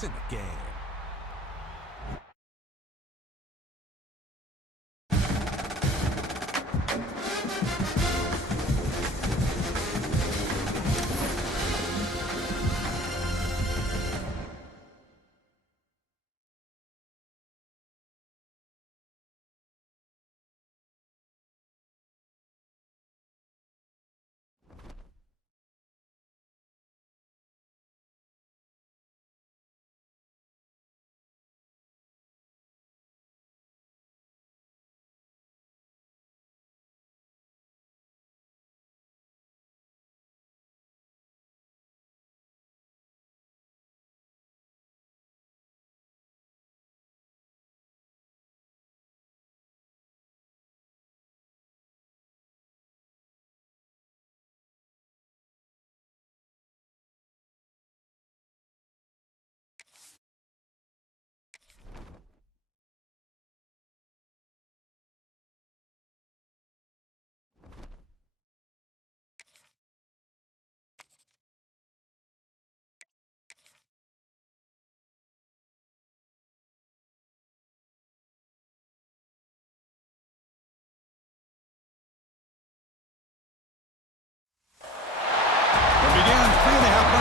points in the game.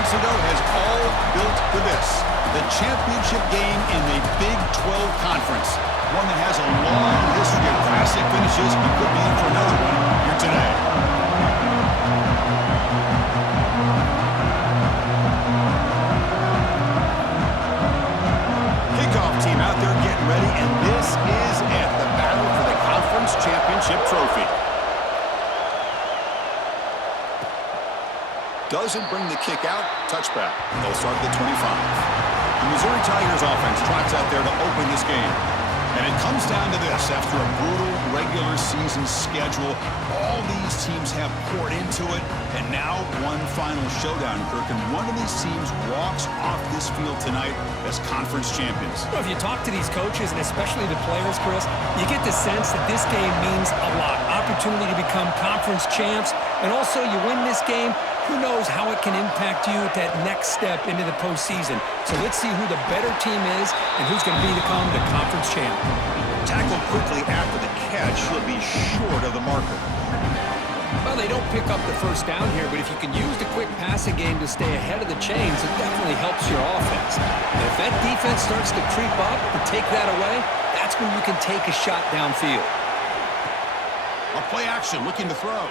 Ago has all built to this, the championship game in the Big 12 Conference, one that has a long history of classic finishes and could be in for another one here today. Kickoff team out there getting ready, and this is it, the battle for the conference championship trophy. Doesn't bring the kick out. Touchback. They'll start at the 25. The Missouri Tigers offense trots out there to open this game. And it comes down to this. After a brutal regular season schedule, all these teams have poured into it. And now one final showdown, Kirk. And one of these teams walks off this field tonight as conference champions. Well, if you talk to these coaches, and especially the players, Chris, you get the sense that this game means a lot. Opportunity to become conference champs. And also, you win this game, who knows how it can impact you at that next step into the postseason. So let's see who the better team is and who's going to become the conference champ. Tackled quickly after the catch. He'll be short of the marker. Well, they don't pick up the first down here, but if you can use the quick passing game to stay ahead of the chains, it definitely helps your offense. And if that defense starts to creep up or take that away, that's when you can take a shot downfield. A play action, looking to throw.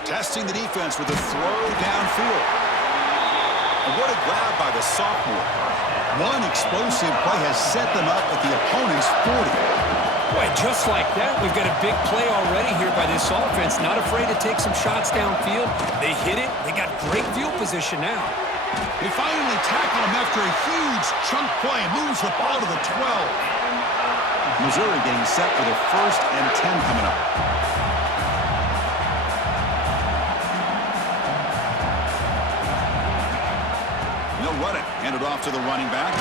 Testing the defense with a throw downfield. And what a grab by the sophomore. One explosive play has set them up at the opponent's 40. Boy, just like that, we've got a big play already here by this offense. Not afraid to take some shots downfield. They hit it. They got great field position now. They finally tackle him after a huge chunk play. Moves the ball to the 12. Missouri getting set for their 1st and 10 coming up. Run it. Handed off to the running back.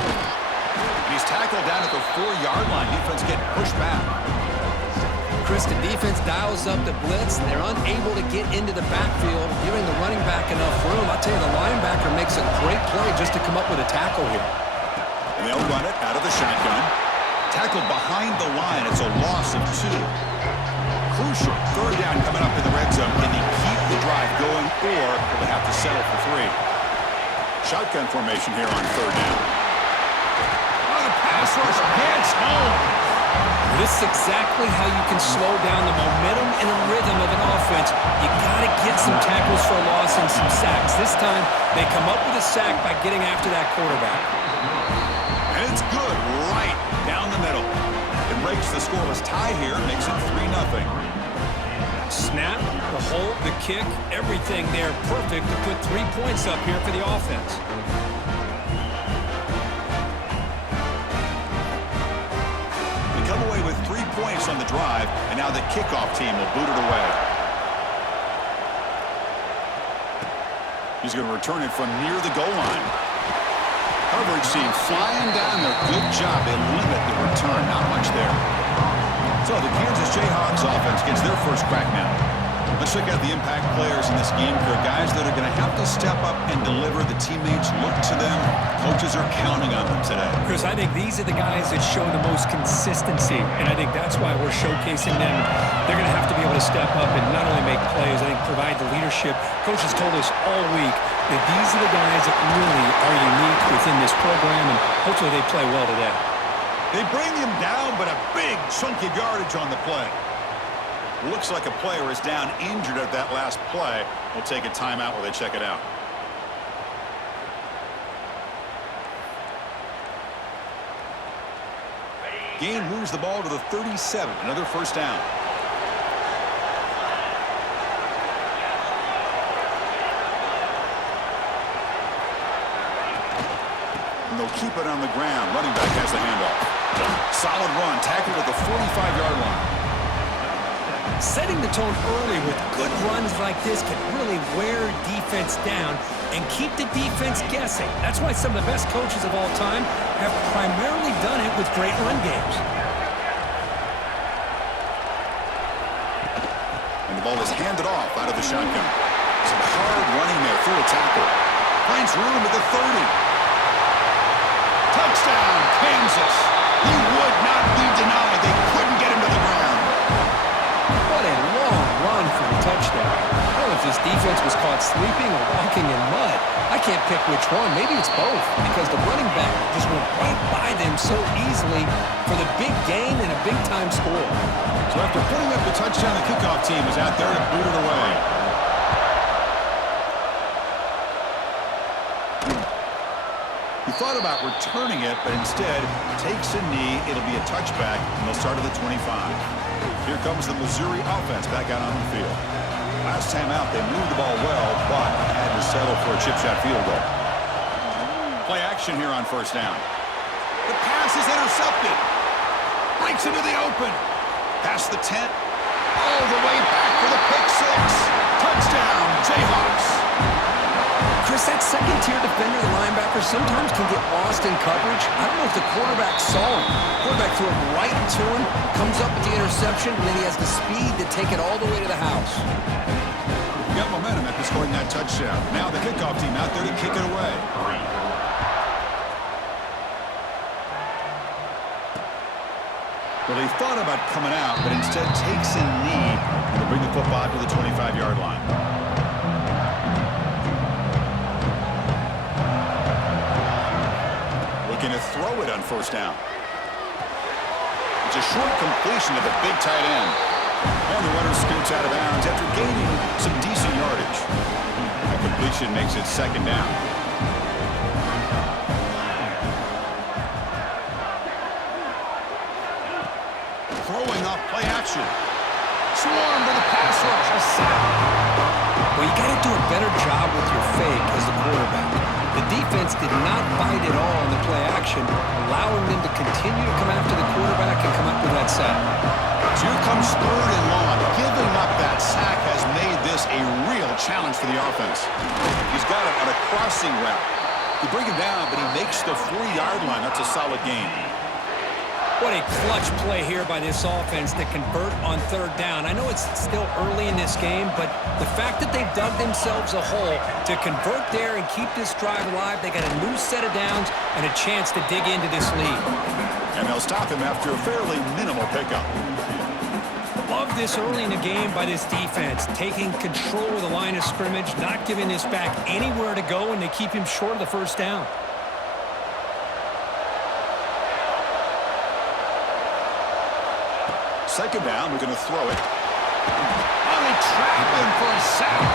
He's tackled down at the 4-yard line. Defense getting pushed back. Chris, the defense dials up the blitz. They're unable to get into the backfield, giving the running back enough room. I'll tell you, the linebacker makes a great play just to come up with a tackle here. And they'll run it out of the shotgun. Tackled behind the line. It's a loss of 2. Crucial. 3rd down coming up in the red zone. Can he keep the drive going, or will they have to settle for 3? Shotgun formation here on 3rd down. Oh, the pass rush gets home. This is exactly how you can slow down the momentum and the rhythm of an offense. You got to get some tackles for a loss and some sacks. This time, they come up with a sack by getting after that quarterback. And it's good right down the middle. It breaks the scoreless tie here, makes it 3-0. Snap, the hold, the kick, everything there perfect to put 3 points up here for the offense. They come away with 3 points on the drive, and now the kickoff team will boot it away. He's going to return it from near the goal line. Coverage team flying down there. Good job. They limit the return. Not much there. So the Kansas Jayhawks offense gets their first crack now. Let's check out the impact players in this game here. Guys that are going to have to step up and deliver. The teammates look to them. Coaches are counting on them today. Chris, I think these are the guys that show the most consistency, and I think that's why we're showcasing them. They're going to have to be able to step up and not only make plays, I think provide the leadership. Coaches told us all week that these are the guys that really are unique within this program, and hopefully they play well today. They bring him down, but a big chunk of yardage on the play. Looks like a player is down injured at that last play. We'll take a timeout while they check it out. Gain moves the ball to the 37. Another first down. And they'll keep it on the ground. Running back has the handoff. Solid run. Tackled at the 45-yard line. Setting the tone early with good runs like this can really wear defense down and keep the defense guessing. That's why some of the best coaches of all time have primarily done it with great run games. And the ball is handed off out of the shotgun. Some hard running there through a tackle. Finds room at the 30. Touchdown, Kansas. He would not be denied. They couldn't get him to the ground. What a long run for a touchdown. I don't know if this defense was caught sleeping or walking in mud. I can't pick which one. Maybe it's both, because the running back just went right by them so easily for the big gain and a big-time score. So after putting up the touchdown, the kickoff team is out there to boot it away. He thought about returning it, but instead takes a knee. It'll be a touchback, and they'll start at the 25. Here comes the Missouri offense back out on the field. Last time out, they moved the ball well, but had to settle for a chip shot field goal. Play action here on first down. The pass is intercepted. Breaks into the open. Past the 10. All the way back for the pick six. Touchdown, Jayhawks. Chris, that second-tier defender, the linebacker, sometimes can get lost in coverage. I don't know if the quarterback saw him. Quarterback threw it right to him, comes up with the interception, and then he has the speed to take it all the way to the house. Got momentum after scoring that touchdown. Now the kickoff team out there to kick it away. Well, he thought about coming out, but instead takes a knee to bring the football to the 25-yard line. Looking to throw it on first down. It's a short completion to the big tight end. And the runner scoots out of bounds after gaining some decent yardage. That completion makes it second down. Throwing off play action. Swarm to the pass rush. A sack. Well, you got to do a better job with your fake as the quarterback. The defense did not bite at all on the play action, allowing them to continue to come after the quarterback and come up with that sack. So here comes third and long. Giving up that sack has made this a real challenge for the offense. He's got it on a crossing route. They bring him down, but he makes the 4-yard line. That's a solid gain. What a clutch play here by this offense to convert on third down. I know it's still early in this game, but the fact that they've dug themselves a hole to convert there and keep this drive alive, they got a new set of downs and a chance to dig into this lead. And they'll stop him after a fairly minimal pickup. Love this early in the game by this defense, taking control of the line of scrimmage, not giving this back anywhere to go, and they keep him short of the first down. Second down, we're going to throw it. Oh, they trap him for a sack.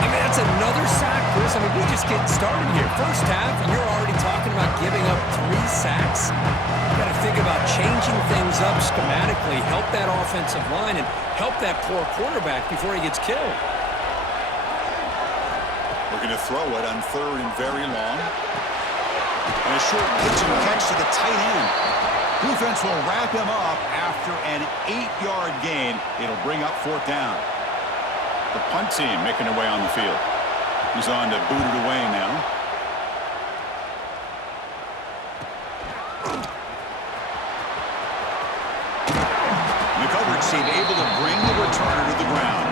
I mean, that's another sack, Chris. I mean, we're just getting started here. First half, and you're already talking about giving up 3 sacks. You got to think about changing things up schematically, help that offensive line, and help that poor quarterback before he gets killed. We're going to throw it on third and very long. And a short pitch and catch to the tight end. Defense will wrap him up after an 8-yard gain. It'll bring up fourth down. The punt team making their way on the field. He's on to boot it away now. The coverage team able to bring the returner to the ground.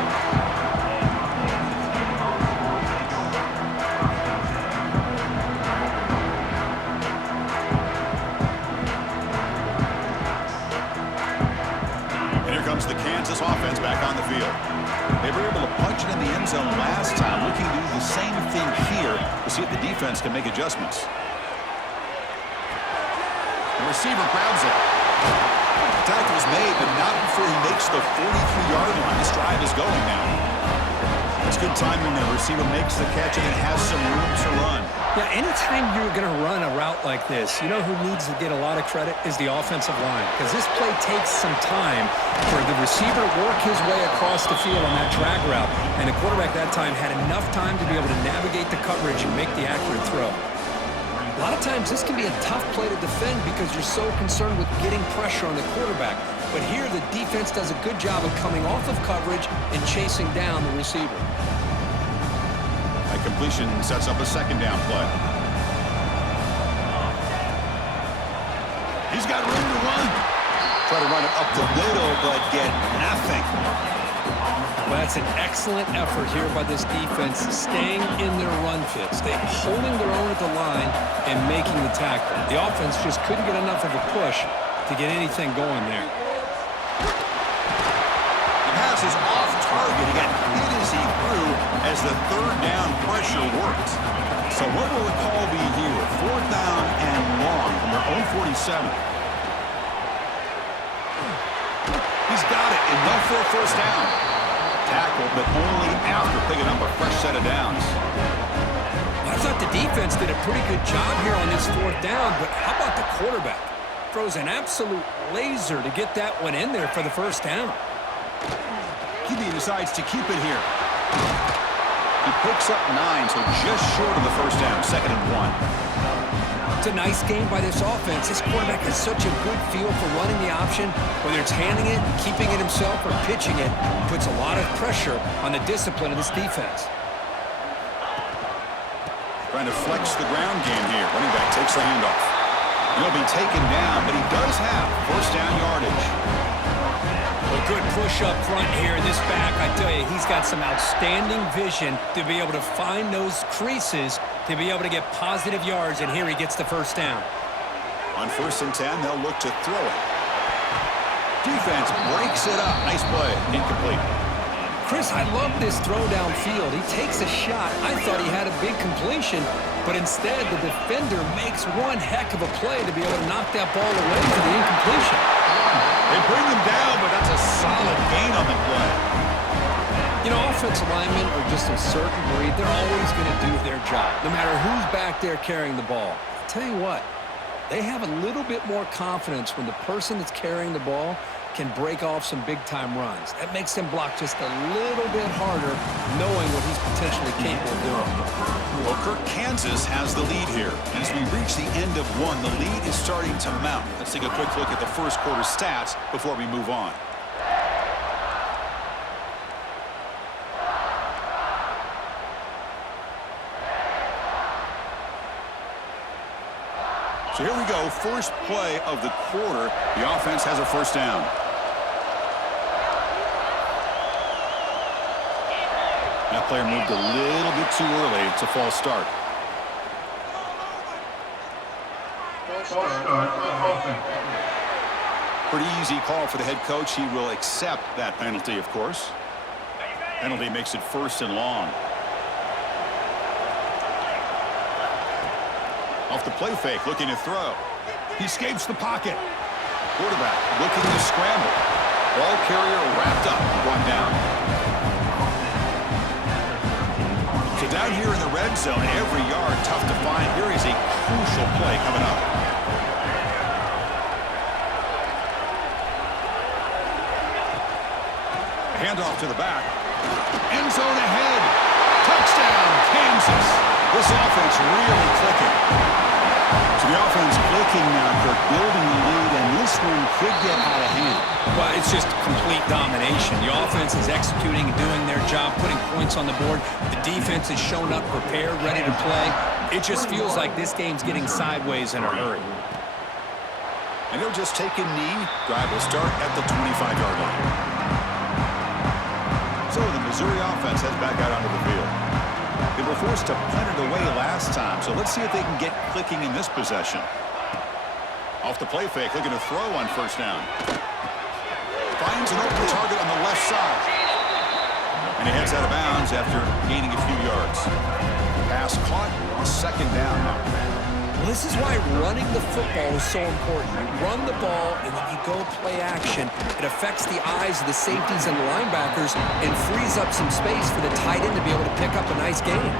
end zone last time. Looking to do the same thing here to see if the defense can make adjustments. The receiver grabs it. The tackle is made, but not before he makes the 43-yard line. This drive is going now. It's good time when the receiver makes the catch and then has some room to run. Yeah, anytime you're going to run a route like this, you know who needs to get a lot of credit is the offensive line. Because this play takes some time for the receiver to work his way across the field on that drag route. And the quarterback that time had enough time to be able to navigate the coverage and make the accurate throw. A lot of times this can be a tough play to defend because you're so concerned with getting pressure on the quarterback. But here the defense does a good job of coming off of coverage and chasing down the receiver. That completion sets up a second down play. He's got room to run. Try to run it up the middle, but get nothing. Well, that's an excellent effort here by this defense, staying in their run fits. They're holding their own at the line and making the tackle. The offense just couldn't get enough of a push to get anything going there. The pass is off target. He got hit as he threw as the third down pressure worked. So what will the call be here? Fourth down and long from their own 47. He's got it. Enough for a first down. Tackle, but only after picking up a fresh set of downs. I thought the defense did a pretty good job here on this fourth down, but how about the quarterback? Throws an absolute laser to get that one in there for the first down. QB decides to keep it here. He picks up 9, so just short of the first down, 2nd and 1. It's a nice game by this offense. This quarterback has such a good feel for running the option, whether it's handing it, keeping it himself, or pitching it. Puts a lot of pressure on the discipline of this defense. Trying to flex the ground game here. Running back takes the handoff. He'll be taken down, but he does have first down yardage. A good push up front here in this back. I tell you, he's got some outstanding vision to be able to find those creases to be able to get positive yards, and here he gets the first down. On 1st and 10, they'll look to throw it. Defense breaks it up. Nice play. Incomplete. Chris, I love this throw downfield. He takes a shot. I thought he had a big completion, but instead the defender makes one heck of a play to be able to knock that ball away for the incompletion. They bring him down, but that's a solid gain on the play. You know, offensive linemen are just a certain breed. They're always going to do their job, no matter who's back there carrying the ball. I'll tell you what, they have a little bit more confidence when the person that's carrying the ball can break off some big-time runs. That makes them block just a little bit harder, knowing what he's potentially capable of doing. Well, Kirk, Kansas has the lead here. As we reach the end of one, the lead is starting to mount. Let's take a quick look at the first quarter stats before we move on. So here we go, first play of the quarter. The offense has a first down. That player moved a little bit too early. It's a false start. Pretty easy call for the head coach. He will accept that penalty, of course. Penalty makes it 1st and long. Off the play fake, looking to throw. He escapes the pocket. Quarterback looking to scramble. Ball carrier wrapped up, brought down. So down here in the red zone, every yard tough to find. Here is a crucial play coming up. Handoff to the back. End zone ahead. Touchdown, Kansas. This offense really clicking. So the offense clicking now. They're building the lead, and this one could get out of hand. Well, it's just complete domination. The offense is executing and doing their job, putting points on the board. The defense is shown up, prepared, ready to play. It just feels like this game's getting sideways in a hurry. And he'll just take a knee. Drive will start at the 25-yard line. So the Missouri offense heads back out onto the field. They were forced to punt it away last time, so let's see if they can get clicking in this possession. Off the play fake, looking to throw on first down. Finds an open target on the left side. And he heads out of bounds after gaining a few yards. Pass caught, second down now. Well, this is why running the football is so important. You run the ball, and then you go play action. It affects the eyes of the safeties and the linebackers and frees up some space for the tight end to be able to pick up a nice game.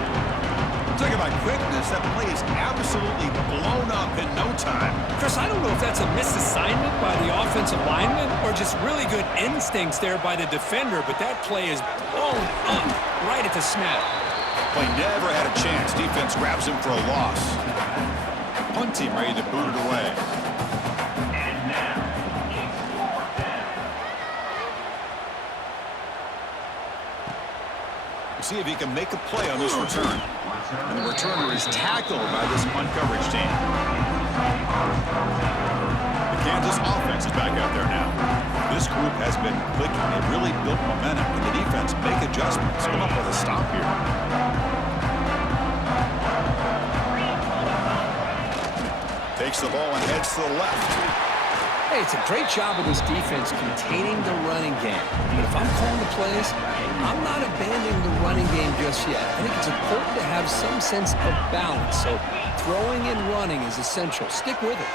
Talking about quickness, that play is absolutely blown up in no time. Chris, I don't know if that's a misassignment by the offensive lineman or just really good instincts there by the defender, but that play is blown up right at the snap. Play never had a chance. Defense grabs him for a loss. Punt team ready to boot it away. See if he can make a play on this return. And the returner is tackled by this punt coverage team. The Kansas offense is back out there now. This group has been clicking. They've really built momentum. And the defense make adjustments. Come up with a stop here. Takes the ball and heads to the left. Hey, it's a great job of this defense containing the running game. But if I'm calling the plays, I'm not abandoning the running game just yet. I think it's important to have some sense of balance. So throwing and running is essential. Stick with it.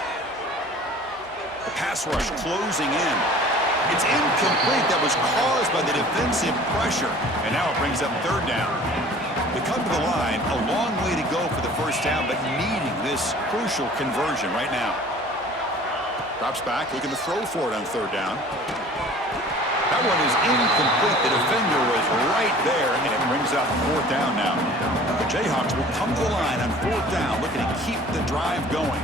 The pass rush closing in. It's incomplete. That was caused by the defensive pressure. And now it brings up third down. They come to the line. A long way to go for the first down, but needing this crucial conversion right now. Drops back, looking to throw for it on third down. That one is incomplete. The defender was right there, and it brings up fourth down now. The Jayhawks will come to the line on fourth down, looking to keep the drive going.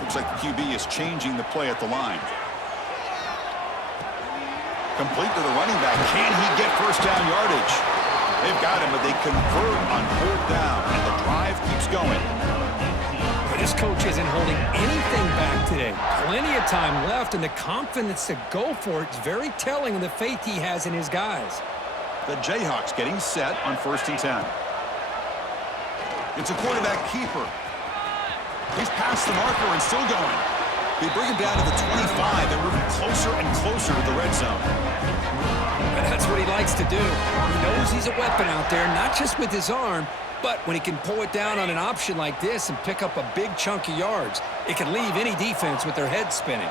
Looks like the QB is changing the play at the line. Complete to the running back. Can he get first down yardage? They've got him, but they convert on fourth down, and the drive keeps going. This coach isn't holding anything back today. Plenty of time left, and the confidence to go for it is very telling of the faith he has in his guys. The Jayhawks getting set on 1st and 10. It's a quarterback keeper. He's past the marker and still going. They bring him down to the 25. They're moving closer and closer to the red zone. And that's what he likes to do. He knows he's a weapon out there, not just with his arm, but when he can pull it down on an option like this and pick up a big chunk of yards, it can leave any defense with their head spinning.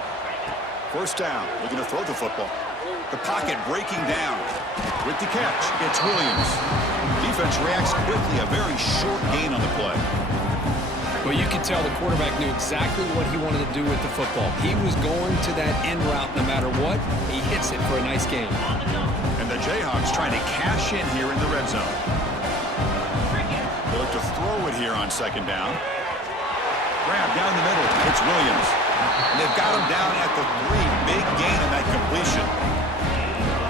First down, looking to throw the football. The pocket breaking down. With the catch, it's Williams. Defense reacts quickly, a very short gain on the play. Well, you could tell the quarterback knew exactly what he wanted to do with the football. He was going to that end route no matter what. He hits it for a nice game. And the Jayhawks trying to cash in here in the red zone. They look to throw it here on second down. Grab down the middle. It's Williams. And they've got him down at the 3. Big gain on that completion.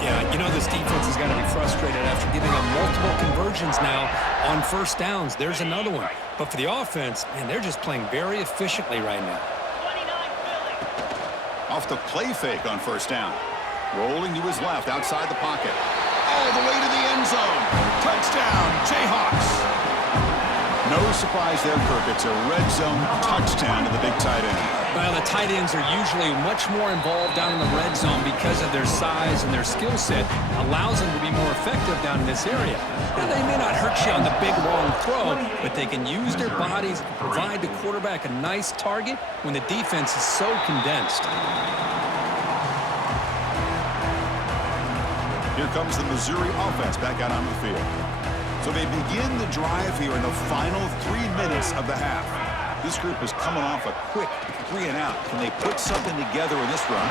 Yeah, you know this defense has got to be frustrated after giving up multiple conversions now on first downs. There's another one. But for the offense, man, they're just playing very efficiently right now. Off the play fake on first down. Rolling to his left outside the pocket. All the way to the end zone. Touchdown, Jayhawks. No surprise there, Kirk. It's a red zone touchdown to the big tight end. Well, the tight ends are usually much more involved down in the red zone because of their size and their skill set. Allows them to be more effective down in this area. Now, they may not hurt you on the big, long throw, but they can use their bodies to provide the quarterback a nice target when the defense is so condensed. Here comes the Missouri offense back out on the field. So they begin the drive here in the final 3 minutes of the half. This group is coming off a quick 3 and out. Can they put something together in this run?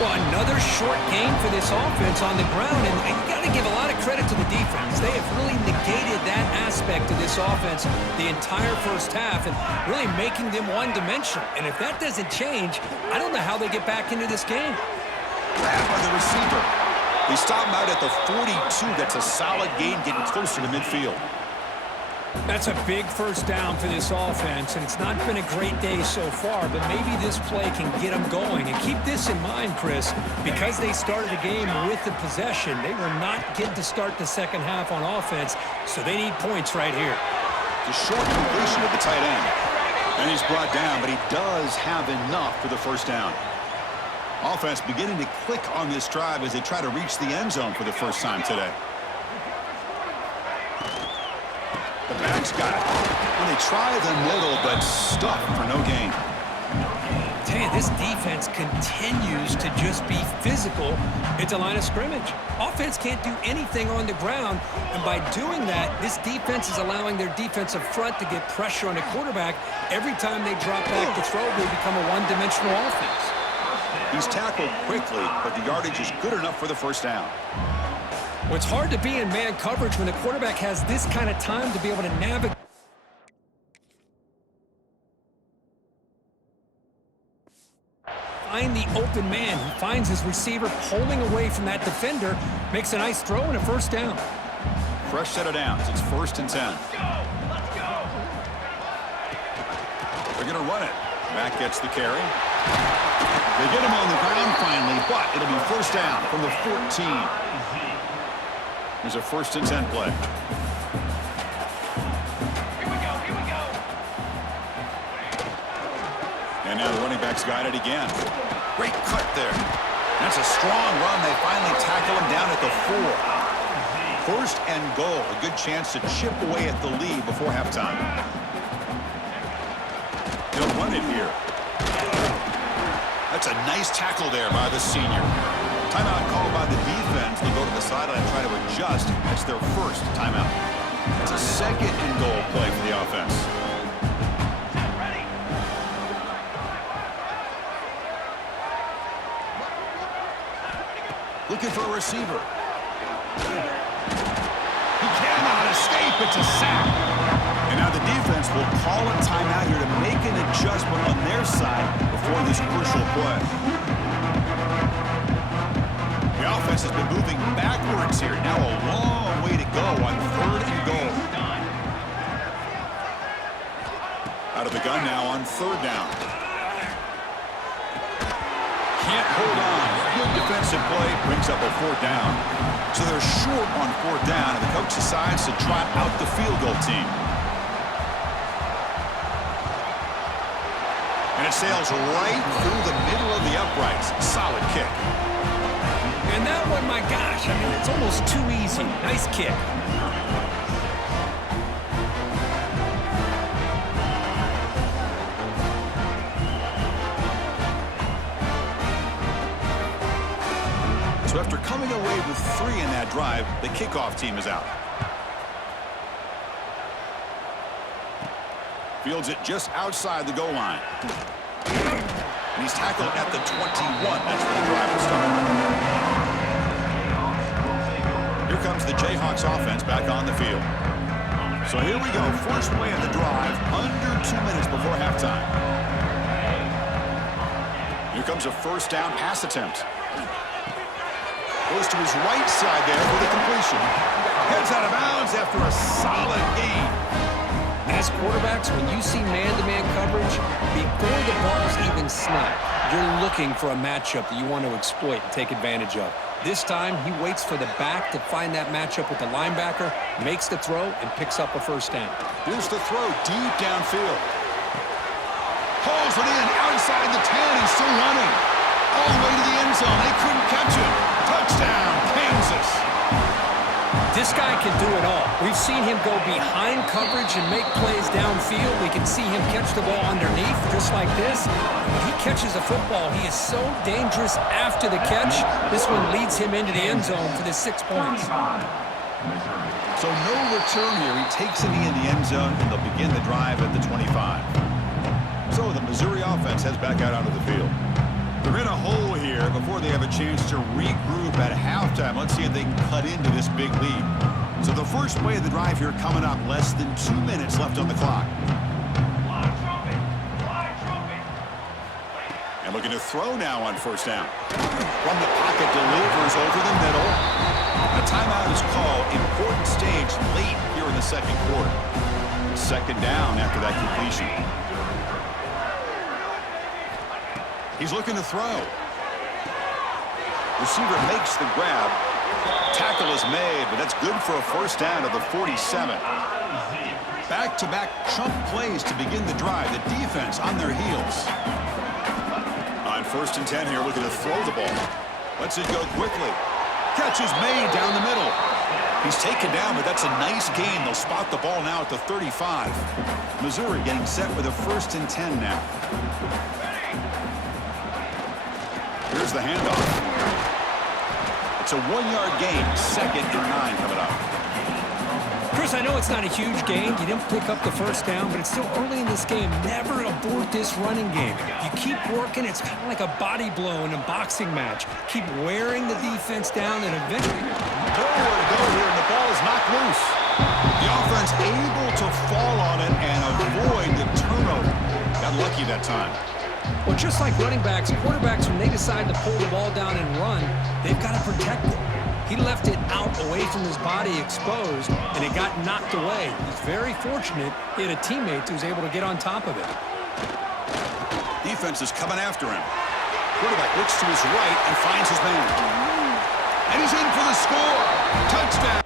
Well, another short game for this offense on the ground, and you got to give a lot of credit to the defense. They have really negated that aspect of this offense the entire first half and really making them one-dimensional. And if that doesn't change, I don't know how they get back into this game. Grab by the receiver. They stop him out at the 42. That's a solid gain, getting closer to midfield. That's a big first down for this offense, and it's not been a great day so far, but maybe this play can get them going. And keep this in mind, Chris, because they started the game with the possession, they will not get to start the second half on offense, so they need points right here. The short completion of the tight end. And he's brought down, but he does have enough for the first down. Offense beginning to click on this drive as they try to reach the end zone for the first time today. The back's got it. And they try the middle, but stuck for no gain. I tell you, this defense continues to just be physical at the line of scrimmage. Offense can't do anything on the ground, and by doing that, this defense is allowing their defensive front to get pressure on the quarterback. Every time they drop back to throw, they become a one-dimensional offense. He's tackled quickly, but the yardage is good enough for the first down. Well, it's hard to be in man coverage when the quarterback has this kind of time to be able to navigate. Find the open man. He finds his receiver pulling away from that defender, makes a nice throw and a first down. Fresh set of downs. It's 1st and 10. Let's go. They're going to run it. Mack gets the carry. They get him on the ground finally, but it'll be first down from the 14. Here's a 1st and 10 play. Here we go. And now the running back's got it again. Great cut there. That's a strong run. They finally tackle him down at the 4. 1st and goal. A good chance to chip away at the lead before halftime. They'll run it here. That's a nice tackle there by the senior. Timeout called by the defense. They'll go to the sideline and try to adjust. That's their first timeout. It's a 2nd and goal play for the offense. Looking for a receiver. He cannot escape. It's a sack. And now the defense will call a timeout here to make an adjustment on their side before this crucial play. The offense has been moving backwards here. Now a long way to go on 3rd and goal. Out of the gun now on 3rd down. Can't hold on. Good defensive play brings up a 4th down. So they're short on 4th down, and the coach decides to trot out the field goal team. And it sails right through the middle of the uprights. Solid kick. And that one, my gosh, I mean, it's almost too easy. Nice kick. So after coming away with 3 in that drive, the kickoff team is out. Fields it just outside the goal line. And he's tackled at the 21. That's where the drive will start. Here comes the Jayhawks offense back on the field. So here we go. First play of the drive, under 2 minutes before halftime. Here comes a first down pass attempt. Goes to his right side there for the completion. Heads out of bounds after a solid gain. As quarterbacks, when you see man-to-man coverage, before the ball's even snapped, you're looking for a matchup that you want to exploit and take advantage of. This time, he waits for the back to find that matchup with the linebacker, makes the throw, and picks up a first down. Here's the throw deep downfield. Pulls it in outside the 10 and still running. All the way to the end zone. They couldn't catch him. Touchdown, Kansas. This guy can do it all. We've seen him go behind coverage and make plays downfield. We can see him catch the ball underneath, just like this. When he catches a football, he is so dangerous after the catch. This one leads him into the end zone for the 6 points. So no return here. He takes it in the end zone, and they'll begin the drive at the 25. So the Missouri offense heads back out onto the field. They're in a hole here before they have a chance to regroup at halftime. Let's see if they can cut into this big lead. So the first play of the drive here coming up. Less than 2 minutes left on the clock. And looking to throw now on first down. From the pocket, delivers over the middle. A timeout is called. Important stage late here in the 2nd quarter. 2nd down after that completion. He's looking to throw. Receiver makes the grab. Tackle is made, but that's good for a first down of the 47. Back-to-back chunk plays to begin the drive. The defense on their heels. On First and 10 here, looking to throw the ball. Lets it go quickly. Catch is made down the middle. He's taken down, but that's a nice gain. They'll spot the ball now at the 35. Missouri getting set with a first and 10 now. Here's the handoff. It's a 1-yard gain. Second and 9 coming up. Chris, I know it's not a huge gain. You didn't pick up the first down, but it's still early in this game. Never abort this running game. You keep working. It's kind of like a body blow in a boxing match. Keep wearing the defense down, and eventually... Nowhere to go here, and the ball is knocked loose. The offense able to fall on it and avoid the turnover. Got lucky that time. Well, just like running backs, quarterbacks, when they decide to pull the ball down and run, they've got to protect it. He left it out away from his body exposed, and it got knocked away. He's very fortunate he had a teammate who was able to get on top of it. Defense is coming after him. Quarterback looks to his right and finds his man. And he's in for the score. Touchdown.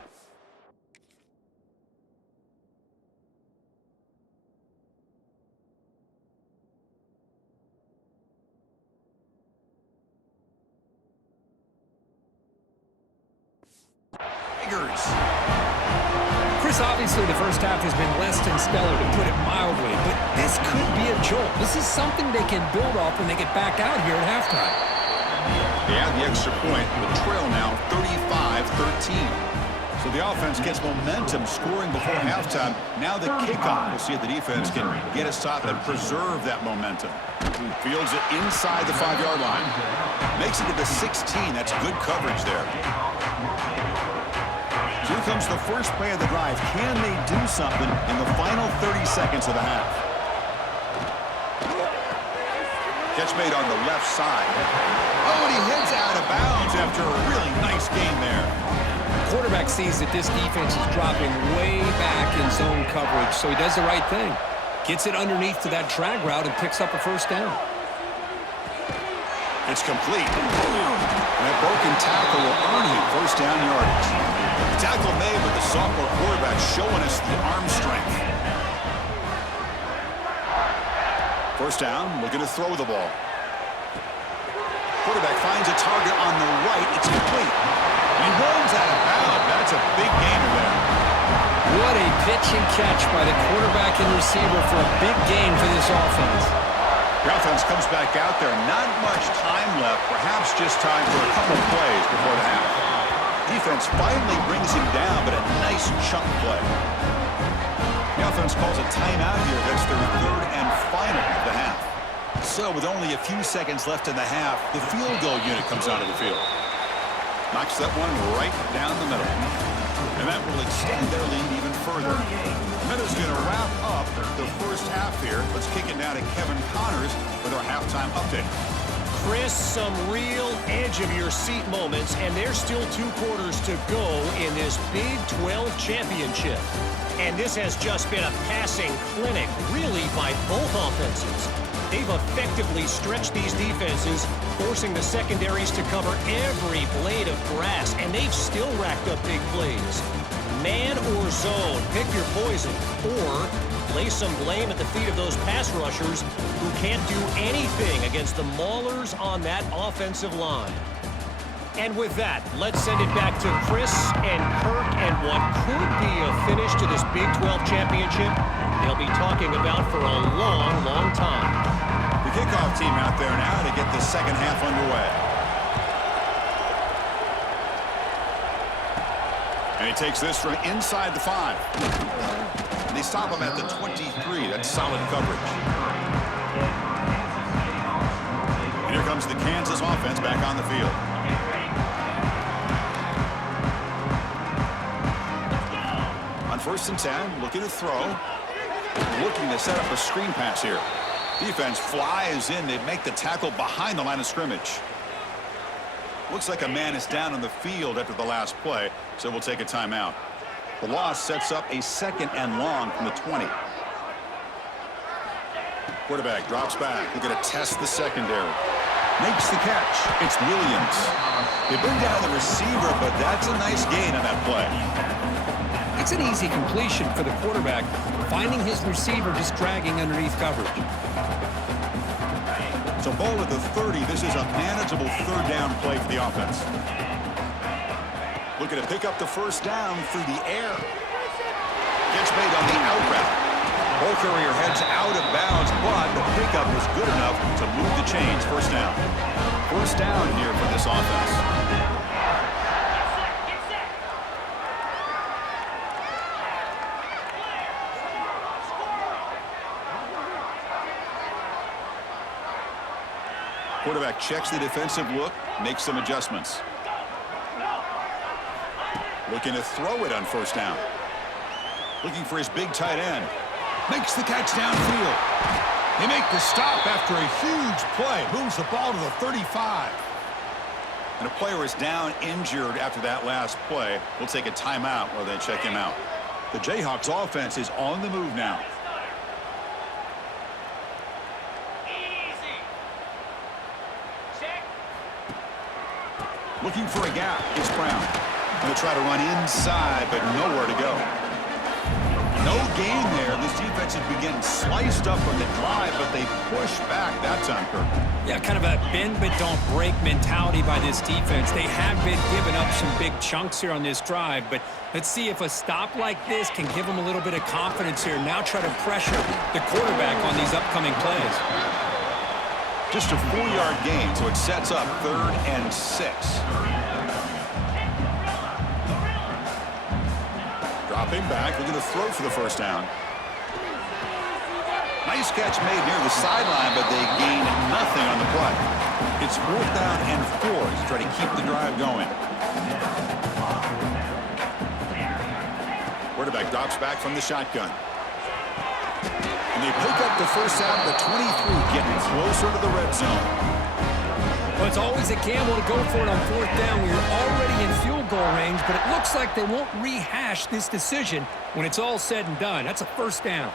Chris, obviously the first half has been less than stellar, to put it mildly, but this could be a jolt. This is something they can build off when they get back out here at halftime. They add the extra point. The trail now 35-13. So the offense gets momentum scoring before halftime. Now the kickoff. We'll see if the defense can get a stop and preserve that momentum. Fields it inside the 5-yard line. Makes it to the 16. That's good coverage there. Here comes the first play of the drive. Can they do something in the final 30 seconds of the half? Catch made on the left side. Oh, and he heads out of bounds after a really nice gain there. Quarterback sees that this defense is dropping way back in zone coverage, so he does the right thing. Gets it underneath to that drag route and picks up a first down. It's complete. And a broken tackle will earn him first down yardage. The tackle made, but the sophomore quarterback showing us the arm strength. First down, looking to throw the ball. Quarterback finds a target on the right. It's complete. He runs out of bounds. That's a big gainer there. What a pitch and catch by the quarterback and receiver for a big gain for this offense. The offense comes back out there. Not much time left. Perhaps just time for a couple plays before the half. Defense finally brings him down, but a nice chunk play. The offense calls a timeout here. That's their third and final of the half. So with only a few seconds left in the half, the field goal unit comes onto the field. Knocks that one right down the middle. And that will extend their lead even further. Minutes going to wrap up the first half here. Let's kick it now to Kevin Connors with our halftime update. Chris, some real edge-of-your-seat moments, and there's still 2 quarters to go in this Big 12 championship. And this has just been a passing clinic, really, by both offenses. They've effectively stretched these defenses, forcing the secondaries to cover every blade of grass, and they've still racked up big plays. Man or zone, pick your poison, or lay some blame at the feet of those pass rushers who can't do anything against the maulers on that offensive line. And with that, let's send it back to Chris and Kirk and what could be a finish to this Big 12 championship they'll be talking about for a long, long time. The kickoff team out there now to get the second half underway. And he takes this from inside the 5. And they stop him at the 23. That's solid coverage. And here comes the Kansas offense back on the field. On first and 10, looking to throw. Looking to set up a screen pass here. Defense flies in. They make the tackle behind the line of scrimmage. Looks like a man is down on the field after the last play, so we'll take a timeout. The loss sets up a second and long from the 20. Quarterback drops back. We're going to test the secondary. Makes the catch. It's Williams. They bring down the receiver, but that's a nice gain on that play. It's an easy completion for the quarterback, finding his receiver just dragging underneath coverage. So ball at the 30. This is a manageable third down play for the offense. Looking to pick up the first down through the air. Gets made on the out route. Ball carrier heads out of bounds, but the pickup was good enough to move the chains. First down. First down here for this offense. Quarterback checks the defensive look, makes some adjustments. Looking to throw it on first down. Looking for his big tight end. Makes the catch downfield. They make the stop after a huge play. Moves the ball to the 35. And a player is down injured after that last play. We'll take a timeout while they check him out. The Jayhawks offense is on the move now. Looking for a gap. It's Brown. Going to try to run inside, but nowhere to go. No gain there. This defense has been getting sliced up on the drive, but they push back that time, Kirk. Yeah, kind of a bend but don't break mentality by this defense. They have been giving up some big chunks here on this drive, but let's see if a stop like this can give them a little bit of confidence here. Now try to pressure the quarterback on these upcoming plays. Just a 4-yard gain, so it sets up 3rd and 6. Dropping back, looking to throw for the first down. Nice catch made near the sideline, but they gain nothing on the play. It's 4th down and 4 to try to keep the drive going. Quarterback drops back from the shotgun. And they pick up the first down at the 23, getting closer to the red zone. Well, it's always a gamble to go for it on 4th down when you're already in field goal range, but it looks like they won't rehash this decision when it's all said and done. That's a first down.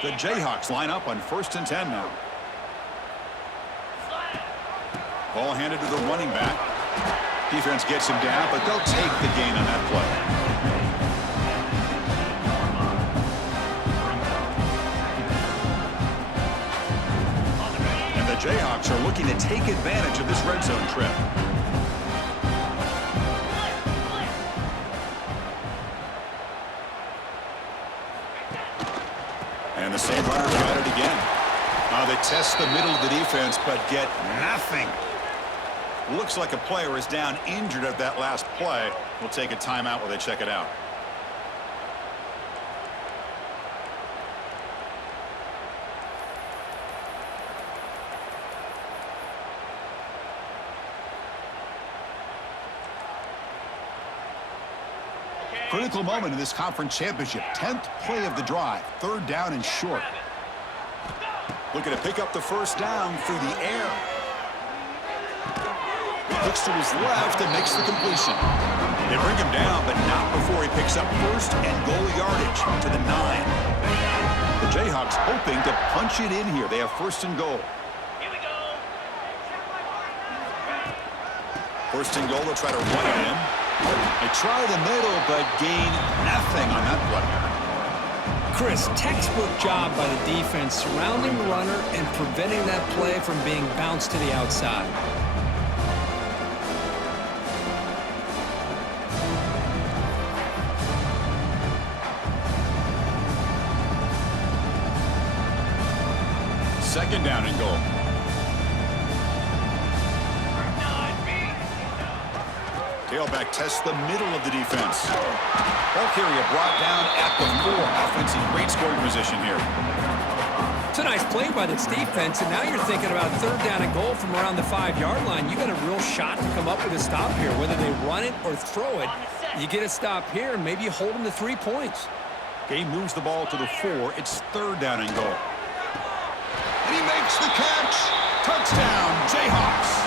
The Jayhawks line up on 1st and 10 now. Ball handed to the running back. Defense gets him down, but they'll take the gain on that play. The Jayhawks are looking to take advantage of this red zone trip. And the same runner got it again. They test the middle of the defense, but get nothing. Looks like a player is down injured at that last play. We'll take a timeout while they check it out. Critical moment in this conference championship. 10th play of the drive. 3rd down and short. Looking to pick up the first down through the air. Looks to his left and makes the completion. They bring him down, but not before he picks up 1st and goal yardage to the 9. The Jayhawks hoping to punch it in here. They have 1st and goal. Here we go. 1st and goal, they'll try to run it in. They try the middle, but gain nothing on that play. Chris, textbook job by the defense surrounding the runner and preventing that play from being bounced to the outside. Second down and goal. Tailback tests the middle of the defense. Ball carrier brought down at the 4. Offense in great scoring position here. It's a nice play by this defense, and now you're thinking about 3rd down and goal from around the 5-yard line. You got a real shot to come up with a stop here. Whether they run it or throw it, you get a stop here, and maybe you hold them to 3 points. Game moves the ball to the 4. It's 3rd down and goal. And he makes the catch. Touchdown, Jayhawks.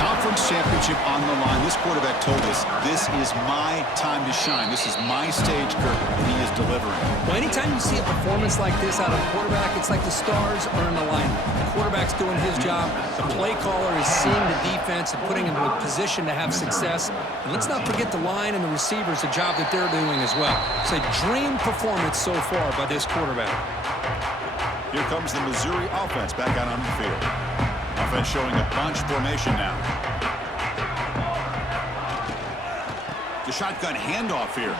Conference championship on the line. This quarterback told us, this is my time to shine. This is my stage, Kirk, and he is delivering. Well, anytime you see a performance like this out of a quarterback, it's like the stars are in alignment. The quarterback's doing his job. The play caller is seeing the defense and putting him in a position to have success. And let's not forget the line and the receivers, the job that they're doing as well. It's a dream performance so far by this quarterback. Here comes the Missouri offense back out on the field. Offense showing a bunch formation now. The shotgun handoff here.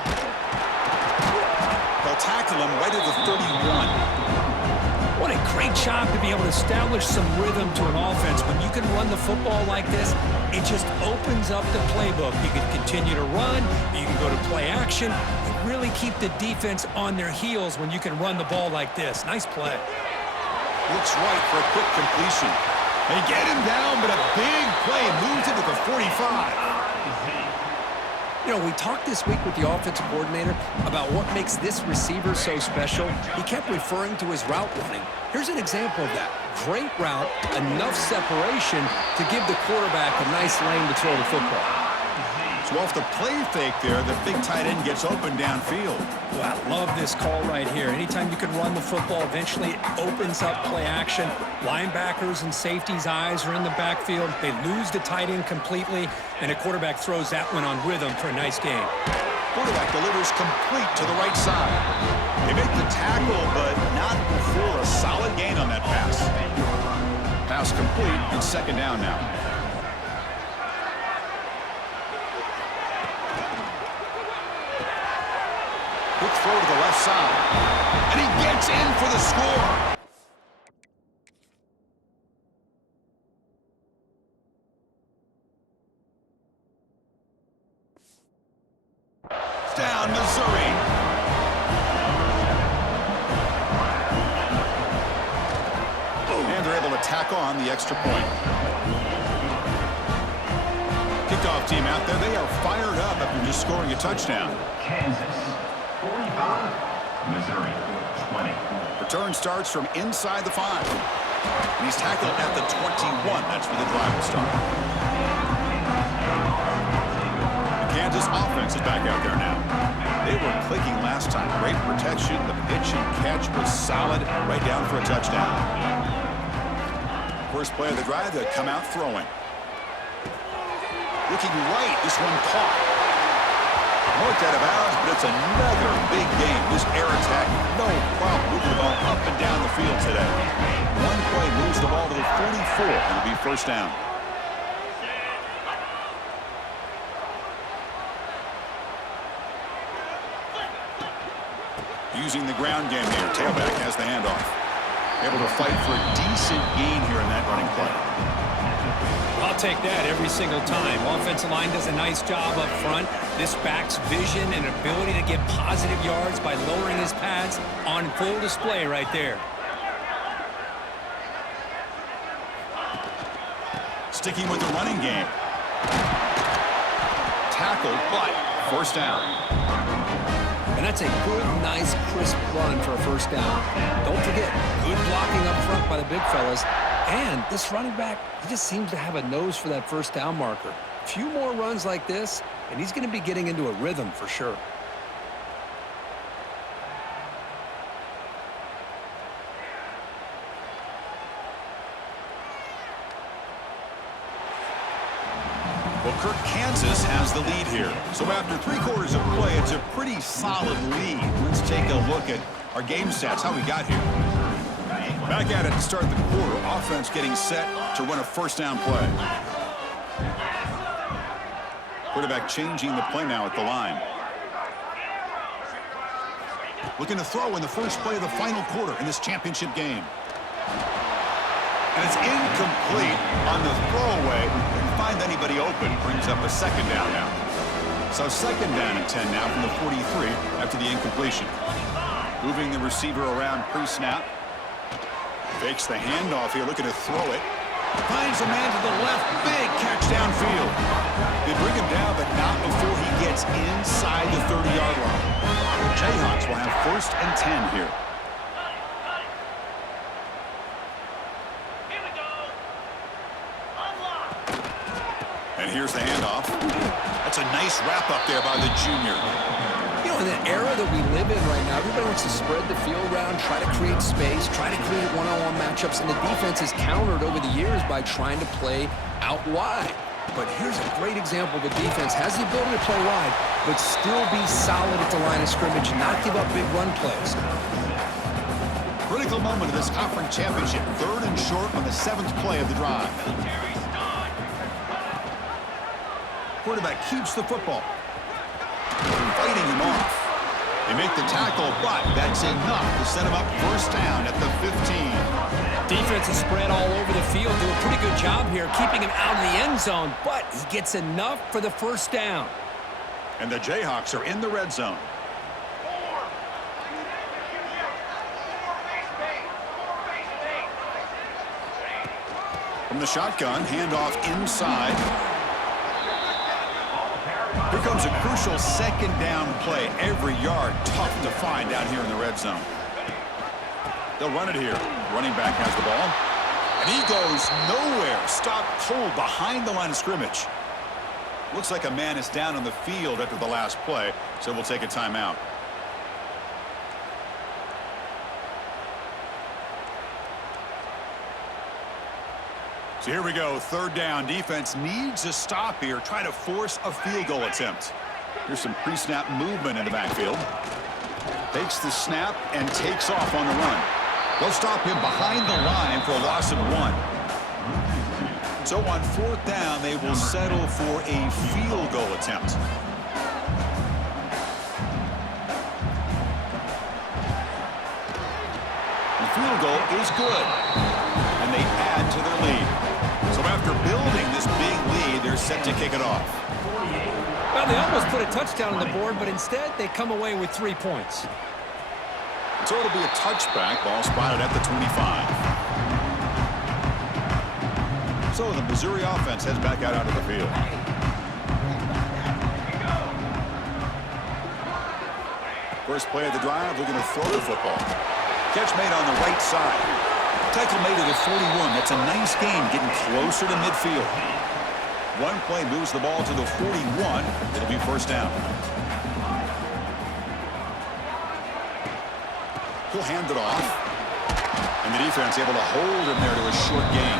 They'll tackle him right at the 31. What a great job to be able to establish some rhythm to an offense. When you can run the football like this, it just opens up the playbook. You can continue to run. You can go to play action. You really keep the defense on their heels when you can run the ball like this. Nice play. Looks right for a quick completion. They get him down, but a big play moves it to the 45. You know, we talked this week with the offensive coordinator about what makes this receiver so special. He kept referring to his route running. Here's an example of that. Great route, enough separation to give the quarterback a nice lane to throw the football. So off the play fake there, the big tight end gets open downfield. Well, I love this call right here. Anytime you can run the football, eventually it opens up play action. Linebackers and safeties' eyes are in the backfield. They lose the tight end completely, and a quarterback throws that one on rhythm for a nice game. Quarterback delivers complete to the right side. They make the tackle, but not before a solid gain on that pass. Pass complete, and second down now. Quick throw to the left side. And he gets in for the score. Down Missouri. And they're able to tack on the extra point. Kickoff team out there. They are fired up after just scoring a touchdown. Kansas 45, Missouri 20. Return starts from inside the 5. And he's tackled at the 21. That's where the drive will start. The Kansas offense is back out there now. They were clicking last time. Great protection. The pitch and catch was solid. Right down for a touchdown. First play of the drive, they come out throwing. Looking right. This one caught. Marked out of bounds, but it's another big game. This air attack, no problem moving the ball up and down the field today. One play moves the ball to the 44, and it'll be first down. Using the ground game here, tailback has the handoff. Able to fight for a decent gain here in that running play. I'll take that every single time. Offensive line does a nice job up front. This back's vision and ability to get positive yards by lowering his pads on full display right there. Sticking with the running game. Tackled, but first down. And that's a good, nice, crisp run for a first down. Don't forget, good blocking up front by the big fellas. And this running back, he just seems to have a nose for that first down marker. A few more runs like this, and he's going to be getting into a rhythm for sure. Well, Kirk, Kansas has the lead here. So after 3 quarters of play, it's a pretty solid lead. Let's take a look at our game stats, how we got here. Back at it to start the quarter. Offense getting set to run a first down play. Quarterback changing the play now at the line. Looking to throw in the first play of the final quarter in this championship game. And it's incomplete on the throwaway. Didn't find anybody open. Brings up a second down now. So second down and 10 now from the 43 after the incompletion. Moving the receiver around pre-snap. Fakes the handoff here, looking to throw it. Finds a man to the left. Big catch downfield. They bring him down, but not before he gets inside the 30-yard line. The Jayhawks will have first and 10 here. Here we go. Unlock. And here's the handoff. That's a nice wrap up there by the junior. You know, in the era that we live in right now, everybody wants to spread the field around, try to create space, try to create one-on-one matchups, and the defense is countered over the years by trying to play out wide. But here's a great example. The defense has the ability to play wide, but still be solid at the line of scrimmage, not give up big run plays. Critical moment of this conference championship. 3rd and short on the 7th play of the drive. Quarterback keeps the football. Fighting him off. They make the tackle, but that's enough to set him up first down at the 15. Defense is spread all over the field. Do a pretty good job here keeping him out of the end zone, but he gets enough for the first down. And the Jayhawks are in the red zone. From the shotgun, handoff inside. Here comes a crucial 2nd down play. Every yard tough to find down here in the red zone. They'll run it here. Running back has the ball. And he goes nowhere. Stopped cold behind the line of scrimmage. Looks like a man is down on the field after the last play, so we'll take a timeout. So here we go, 3rd down. Defense needs a stop here. Try to force a field goal attempt. Here's some pre-snap movement in the backfield. Takes the snap and takes off on the run. They'll stop him behind the line for a loss of 1. So on 4th down, they will settle for a field goal attempt. The field goal is good. And they add to their lead. So after building this big lead, they're set to kick it off. Well, they almost put a touchdown on the board, but instead they come away with 3 points. So it'll be a touchback. Ball spotted at the 25. So the Missouri offense heads back out onto the field. First play of the drive, they're going to throw the football. Catch made on the right side. Tackle made at the 41. That's a nice gain, getting closer to midfield. One play moves the ball to the 41. It'll be first down. He'll hand it off. And the defense able to hold him there to a short gain.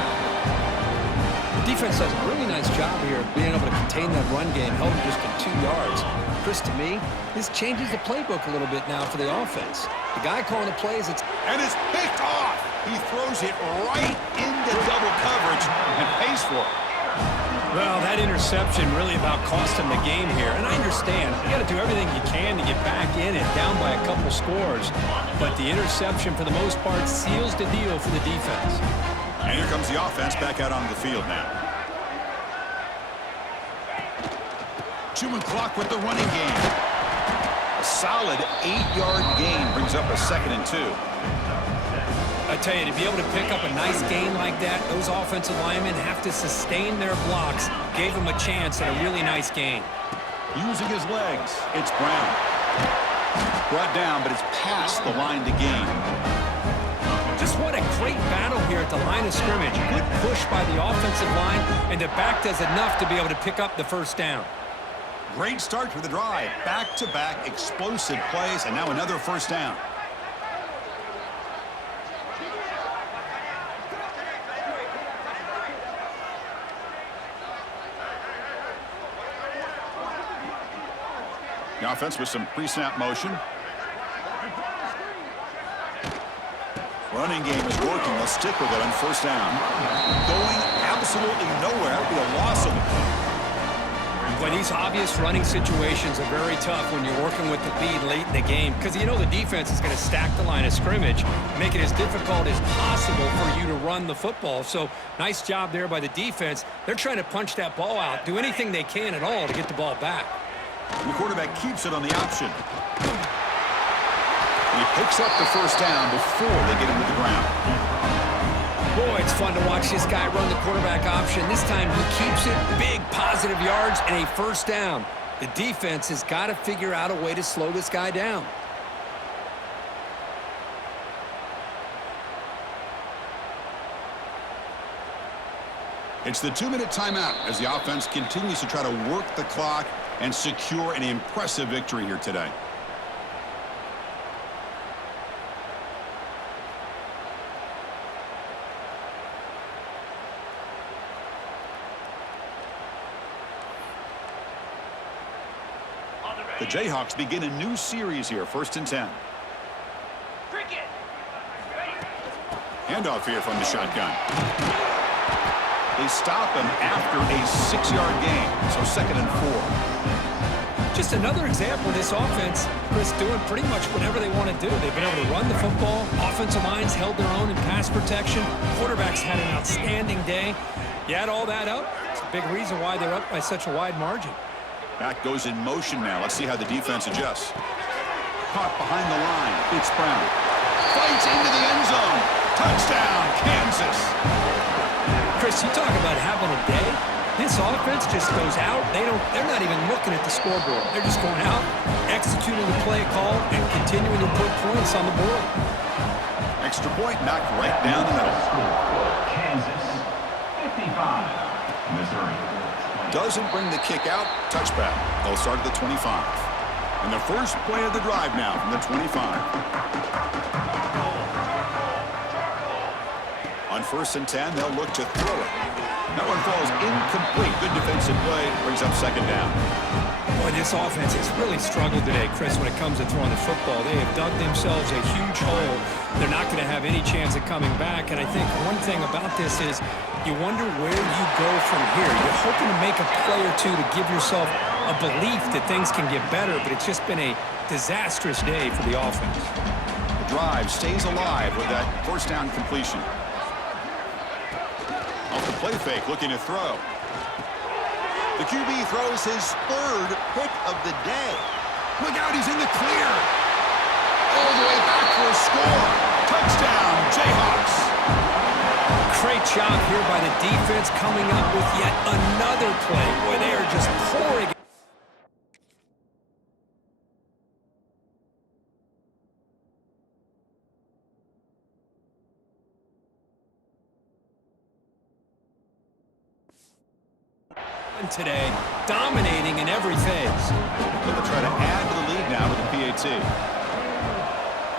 The defense does a really nice job here of being able to contain that run game, held him just to 2 yards. Chris, to me, this changes the playbook a little bit now for the offense. The guy calling the plays, it's picked off. He throws it right into double coverage and pays for it. Well, that interception really about cost him the game here. And I understand. You got to do everything you can to get back in it, down by a couple scores. But the interception, for the most part, seals the deal for the defense. And here comes the offense back out onto the field now. Chewing clock with the running game. A solid 8-yard gain brings up a 2nd and 2. I tell you, to be able to pick up a nice gain like that, those offensive linemen have to sustain their blocks. Gave them a chance at a really nice gain. Using his legs, it's Brown. Brought down, but it's past the line to gain. Just what a great battle here at the line of scrimmage. Good push by the offensive line, and the back does enough to be able to pick up the first down. Great start to the drive. Back-to-back explosive plays, and now another first down. The offense with some pre-snap motion. Running game is working. They'll stick with it on first down. Going absolutely nowhere. That'll be a loss of the play. But these obvious running situations are very tough when you're working with the lead late in the game, because you know the defense is going to stack the line of scrimmage, make it as difficult as possible for you to run the football. So nice job there by the defense. They're trying to punch that ball out, do anything they can at all to get the ball back. The quarterback keeps it on the option. He picks up the first down before they get him to the ground. Boy, it's fun to watch this guy run the quarterback option. This time he keeps it, big positive yards, and a first down. The defense has got to figure out a way to slow this guy down. It's the 2-minute timeout as the offense continues to try to work the clock and secure an impressive victory here today. The Jayhawks begin a new series here, 1st and 10. Cricket. Ready. Handoff here from the shotgun. They stop him after a 6-yard gain, so 2nd and 4. Just another example of this offense, Chris, doing pretty much whatever they want to do. They've been able to run the football. Offensive lines held their own in pass protection. Quarterbacks had an outstanding day. You add all that up, it's a big reason why they're up by such a wide margin. Back goes in motion now. Let's see how the defense adjusts. Caught behind the line. It's Brown. Fights into the end zone. Touchdown, Kansas. Chris, you talk about having a day. This offense just goes out. They're not even looking at the scoreboard. They're just going out, executing the play call, and continuing to put points on the board. Extra point knocked right down the middle. Kansas 55, Missouri 20. Doesn't bring the kick out. Touchback. They'll start at the 25. And the first play of the drive now from the 25. On 1st and 10, they'll look to throw it. That one falls incomplete. Good defensive play. Brings up 2nd down. Boy, this offense has really struggled today, Chris, when it comes to throwing the football. They have dug themselves a huge hole. They're not going to have any chance of coming back. And I think one thing about this is you wonder where you go from here. You're hoping to make a play or two to give yourself a belief that things can get better, but it's just been a disastrous day for the offense. The drive stays alive with that 1st down completion. Off the play fake, looking to throw. The QB throws his 3rd pick of the day. Look out, he's in the clear. All the way back for a score. Touchdown, Jayhawks. Great job here by the defense coming up with yet another play. Boy, they are just pouring. Today, dominating in every phase. They'll try to add to the lead now with the PAT.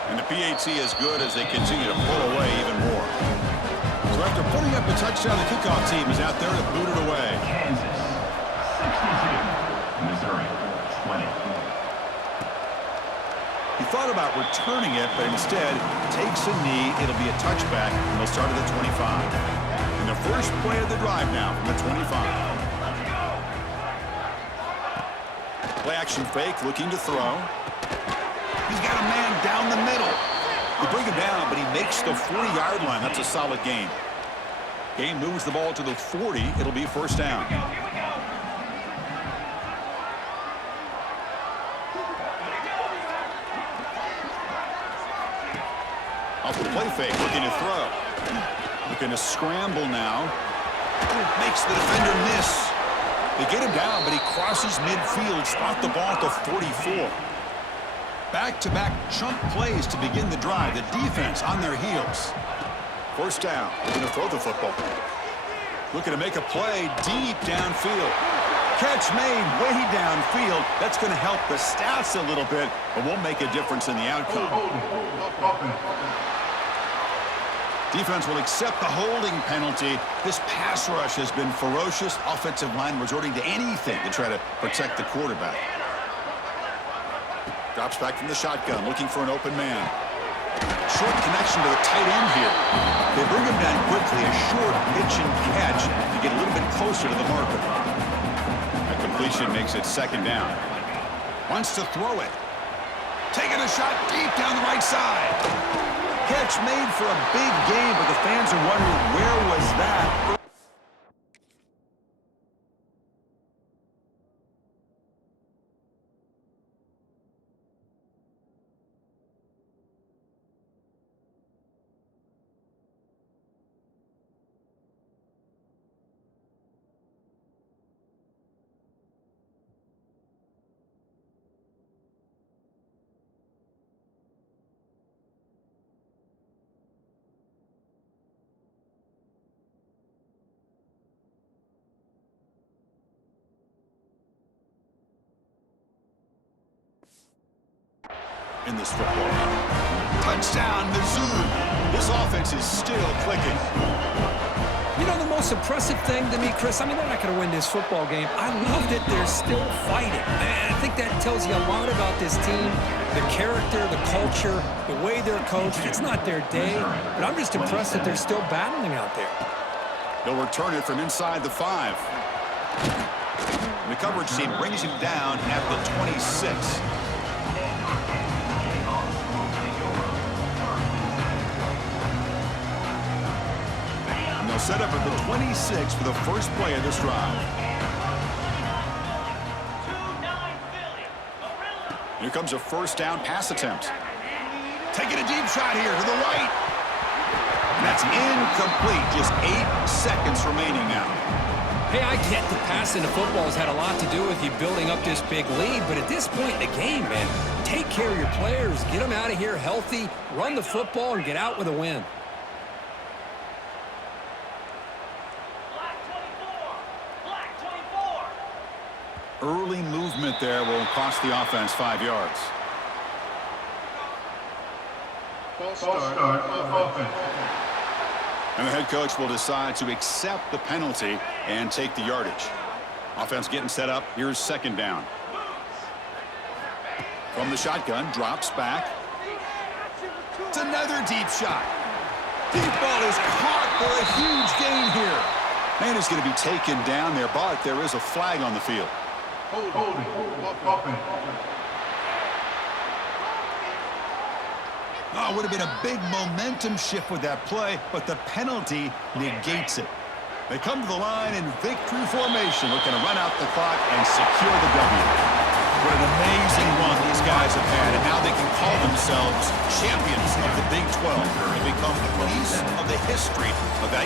And the PAT is good as they continue to pull away even more. So after putting up a touchdown, the kickoff team is out there to boot it away. Kansas 62, Missouri 20. He thought about returning it, but instead takes a knee. It'll be a touchback, and they'll start at the 25. And the first play of the drive now from the 25. Play action fake, looking to throw. He's got a man down the middle. They bring him down, but he makes the 40-yard line. That's a solid gain. Game moves the ball to the 40. It'll be 1st down. Off the play fake, looking to throw. Looking to scramble now. Makes the defender miss. They get him down, but he crosses midfield, spot the ball at the 44. Back-to-back chunk plays to begin the drive. The defense on their heels. 1st down. They're going to throw the football. Looking to make a play deep downfield. Catch made way downfield. That's going to help the stats a little bit, but won't make a difference in the outcome. Defense will accept the holding penalty. This pass rush has been ferocious. Offensive line resorting to anything to try to protect the quarterback. Drops back from the shotgun, looking for an open man. Short connection to the tight end here. They bring him down quickly. A short pitch and catch to get a little bit closer to the marker. A completion makes it 2nd down. Wants to throw it. Taking a shot deep down the right side. Catch made for a big game, but the fans are wondering, where was that? In this football. Touchdown, Missouri. This offense is still clicking. You know, the most impressive thing to me, Chris, I mean, they're not going to win this football game. I love that they're still fighting. I think think that tells you a lot about this team, the character, the culture, the way they're coached. It's not their day, but I'm just impressed that they're still battling out there. They'll return it from inside the 5. The coverage team brings him down at the 26. And they'll set up at the 26 for the first play of this drive. Here comes a first down pass attempt. Taking a deep shot here to the right. That's incomplete. Just 8 seconds remaining now. Hey, I get the passing the football has had a lot to do with you building up this big lead, but at this point in the game, man, take care of your players, get them out of here healthy, run the football, and get out with a win. Early movement there will cost the offense 5 yards. False start offense. And the head coach will decide to accept the penalty and take the yardage. Offense getting set up. Here's second down. From the shotgun, drops back. It's another deep shot. Deep ball is caught for a huge gain here. And it's going to be taken down there, but there is a flag on the field. Holding. Offense. Oh, it would have been a big momentum shift with that play, but the penalty negates it. They come to the line in victory formation, looking to run out the clock and secure the W. What an amazing run these guys have had, and now they can call themselves champions of the Big 12 and become a piece of the history of that